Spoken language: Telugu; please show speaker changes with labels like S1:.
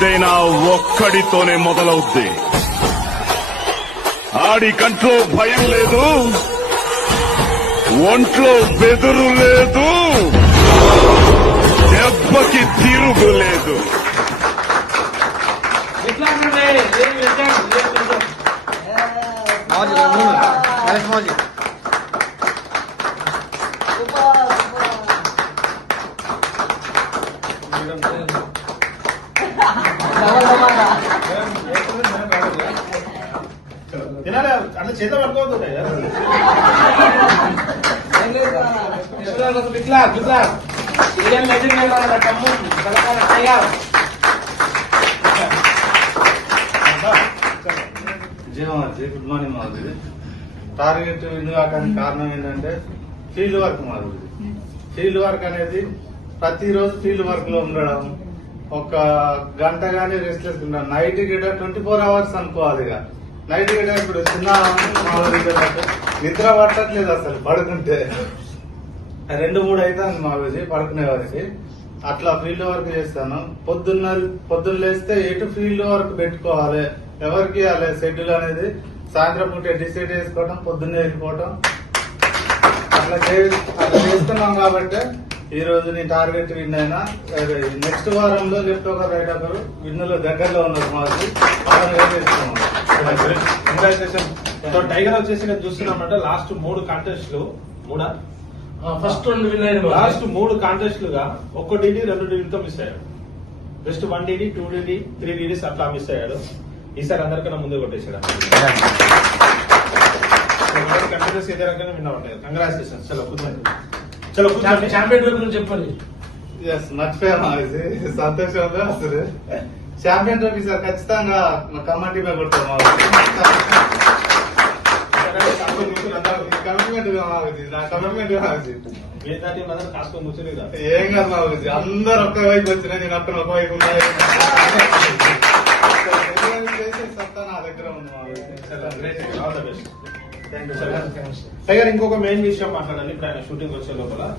S1: ఏదైనా ఒక్కడితోనే మొదలవుద్ది. ఆడి కంట్లో భయం లేదు. ఒంట్లో బెదురు లేదు. దెబ్బకి తిరుగు లేదు.
S2: Thank you.
S3: తినాలి. అంటే చేత పట్టుకోవద్దు బిట్లా లెజెండ్ తమ్ము కలకాల తయారు
S4: గుడ్ మార్నింగ్ మాది టార్గెట్ విన్ కావడానికి కారణం ఏంటంటే ఫీల్డ్ వర్క్ మాది. ఫీల్డ్ వర్క్ అనేది ప్రతిరోజు ఫీల్డ్ వర్క్లో ఉండడం. ఒక గంట గానీ రెస్ట్ చేసుకుంటా నైట్ గిడ ట్వంటీ ఫోర్ అవర్స్ అనుకోవాలి ఇక. నైట్ గిడ ఇప్పుడు చిన్న నిద్ర పట్టట్లేదు అసలు పడుకుంటే. రెండు మూడు అవుతుంది మా పడుకునే వారికి. అట్లా ఫీల్డ్ వర్క్ చేస్తాను. పొద్దున్న పొద్దున్న లేస్తే ఎటు ఫీల్డ్ వర్క్ పెట్టుకోవాలి. ఎవరికి అలా షెడ్యూల్ అనేది సాయంత్రం పూట డిసైడ్ చేసుకోవడం పొద్దున్నే వెళ్ళిపోవడం అట్లా చే- అట్లా చేస్తున్నాం కాబట్టి ఈ రోజు నేను టార్గెట్ విన్ అయినా నెక్స్ట్ వారంలో లెఫ్ట్ ఒకరు రైట్ ఒకరు విన్నులో దగ్గరలో ఉన్నారు మాకు
S3: సో టైగర్ వచ్చేసి నేను చూస్తున్నామంటే లాస్ట్ మూడు కాంటెస్ట్లు మూడా?
S5: ఫస్ట్ రెండు విన్ అయిన
S3: లాస్ట్ మూడు కాంటెస్ట్లుగా ఒక్క డిడి రెండు డిడితో మిస్ అయ్యాడు. Just one DD two DD three DDs అట్లా మిస్ అయ్యాడు. ఈసారి అందరికన్నా ముందే కొట్టేశాడు కంప్యూటర్స్ ఇదే రకంగా విన్నా ఉంటాయి కంగ్రాచులేషన్ చలో కూర్చోండి చలో
S5: ఛాంపియన్ గురించి చెప్పండి.
S4: ఎస్ మర్చిపోయామా ఇది. సంతోషంగా అసలు ఛాంపియన్ ట్రోఫీ సార్ ఖచ్చితంగా మా ఖమ్మం టీమే కొడతాం ఏం కాదు. మా అందరు ఒక్క వైపు వచ్చినా నేను అక్కడ ఒక వైపు
S3: టైగర్ ఇంకొక మెయిన్ విషయం మాట్లాడాలి. ఇప్పుడు షూటింగ్ వచ్చే లోపల.